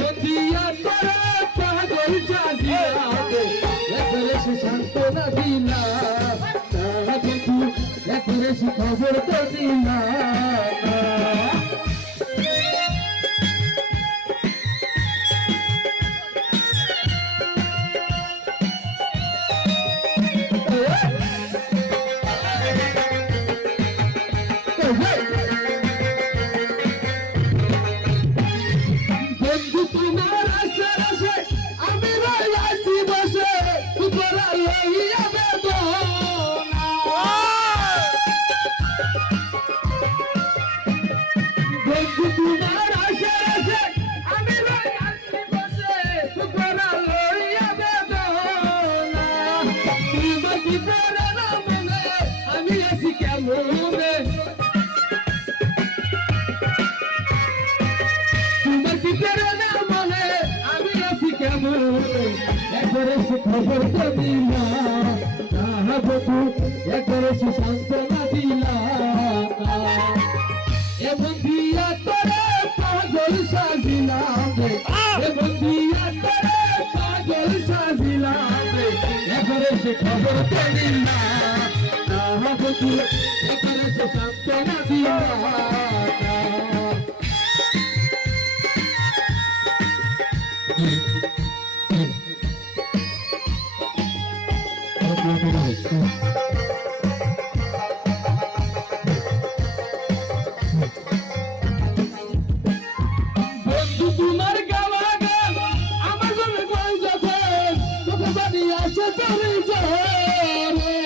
বন্দিয়া করে পাগল সাজিয়া একরে সে সান্ত্বনা দিলা না বন্ধু একরে সে খবর তো দিলা বন্ধু তোমার আশে আশে আমি রইলাছি বসে তোরা লইয়া বেদনা বন্ধু তোমার আশে আশে আমি রইলাছি বসে তোরা লইয়া বেদনা তুমি কি করে না মনে আমি আছি কেমনে একবারে সে খবর তো দিলা না বধু একবারে সে সান্ত্বনা দিলা এ বন্দিয়া তোরে পাগল সাজিলাম রে এ বন্দিয়া তোরে পাগল সাজিলাম রে একবারে সে খবর তো দিলা না বধু একবারে সে সান্ত্বনা দিলা বন্ধু তোমার গাওয়া গান আমার জন্য গান যখন তোকে বাড়ি আসে চলে যাবে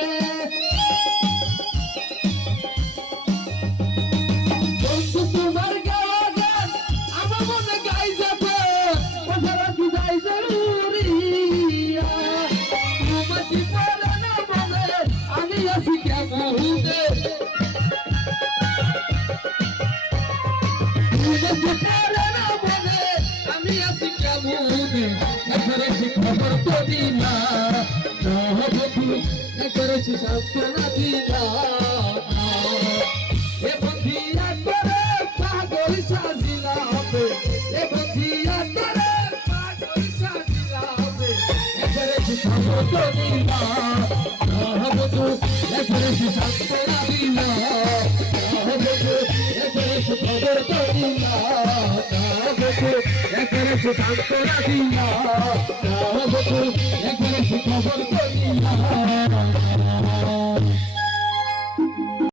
বন্ধু তোমার গাওয়া গান আমার মনে গাই যাবে কথাটা কি যাই জরুরি তোমার কি বলে না বলে আমি আছি কেমন আমি আছি কেমনে একবারে সে খবর তো দিলা না বন্ধু একবারে সে সান্ত্বনা দিলা এ বন্দিয়া করে পাগল সাজিলাম এ বন্দিয়া করে পাগল সাজিলাম একবারে সে খবর তো দিলা না বন্ধু একবারে সে সান্ত্বনা দিলা একবারে সে খবর তো দিলা একবারে সে সান্ত্বনা দিলা একবারে সে খবর তো দিলা